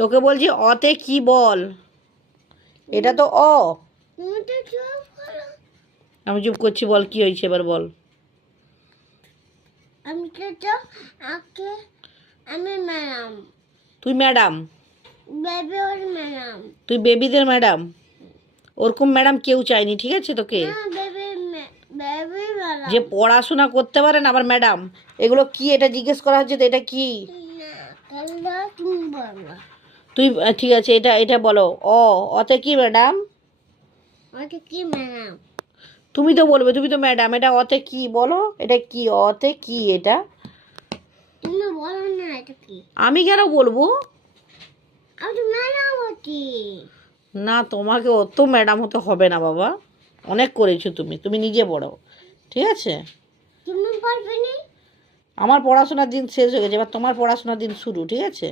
তোকে বলছি অতে কি বল, এটা তো অ। আমি চুপ করছি, বল কি হয়েছে এবার বল। আমি ম্যাডাম। তুই ম্যাডাম? বেবি ওর ম্যাডাম। তুই বেবিদের ম্যাডাম? ওরকম ম্যাডাম কেউ চায়নি, ঠিক আছে তোকে? Baby madam. যে পড়াশোনা করতে পারে না আবার ম্যাডাম, এগুলো কি? এটা জিজ্ঞেস করা হচ্ছে তো, এটা কি? তুমি বলো। তুই ঠিক আছে, এটা এটা বলো। অতে কি ম্যাডাম? ওটা কি ম্যাডাম? তুমি তো বলবে, তুমি তো ম্যাডাম। এটা অতে কি বলো, এটা কি? অতে কি এটা? তুমি বলো না এটা কি। আমি কেন বলবো? আমি ম্যাডাম হচ্ছি না, তোমাকে অত ম্যাডাম হতে হবে না বাবা, অনেক করেছো তুমি, তুমি নিজে পড়ো, ঠিক আছে? তুমি পারবে না। আমার পড়াশোনার দিন শেষ হয়ে গেছে, এবার তোমার পড়াশোনার দিন শুরু, ঠিক আছে?